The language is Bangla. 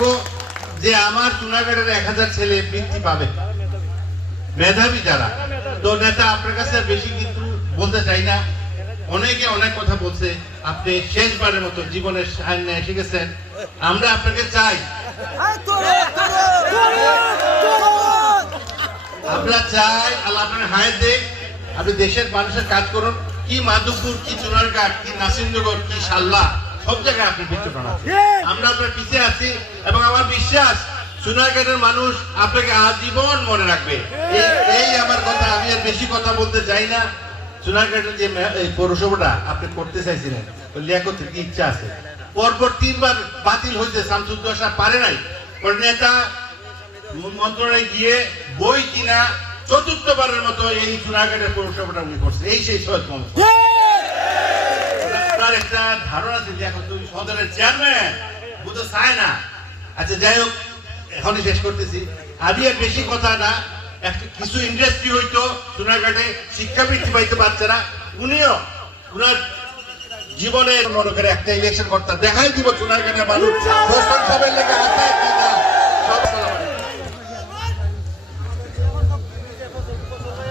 ভাগ্য যে আমার চুনাঘাটের এক হাজার ছেলে বৃত্তি পাবে। মেধাবী যারা। তো নেতা আপনার কাছে বেশি কিন্তু বলতে চাই না। অনেকে অনেক কথা বলছে। আপনি শেষবারের মতো জীবনের সামনে এসে গেছেন। আমরা আপনাকে চাই। আমরা চাই আল্লাহ আপনার হায়াত দেখ আপনি দেশের মানুষের কাজ করুন। কি মাধবপুর কি চুনারঘাট কি নাসিন্দগর কি সাল্লা সব জায়গায় আপনি বিদ্যমান আছেন আমরা আপনার পিছিয়ে আছি এবং আমার বিশ্বাস সোনারঘাটের মানুষ আপনাকে আজীবন মনে রাখবে। এই- এই আমার কথা আমি আর বেশি কথা বলতে চাই না। সোনারঘাটের যে পৌরসভাটা আপনি করতে চাইছিলেন লিয়াকতের কি ইচ্ছা আছে? পরপর তিনবার বাতিল হয়েছে শামসুদ্দোসা পারে নাই। নেতা মন্ত্রণালয়ে গিয়ে বই কিনা চতুর্থবারের মতো এই সোনারঘাটের পৌরসভাটা উনি করছে। এই সেই সৈয়দ মোহাম্মদ আপনার একটা ধারণা আছে এখন তুমি সদরের চেয়ারম্যান বুঝতে চায় না। আচ্ছা যাই হোক, এখনই শেষ করতেছি। আমি আর বেশি কথা না, একটা কিছু ইন্ডাস্ট্রি হইতো, সোনারঘাটে শিক্ষা বৃদ্ধি পাইতে না উনিও উনার জীবনে মনে করে একটা ইলেকশন কর্তা দেখাই দিব সোনারঘাটের মানুষ। প্রশংসা লেগে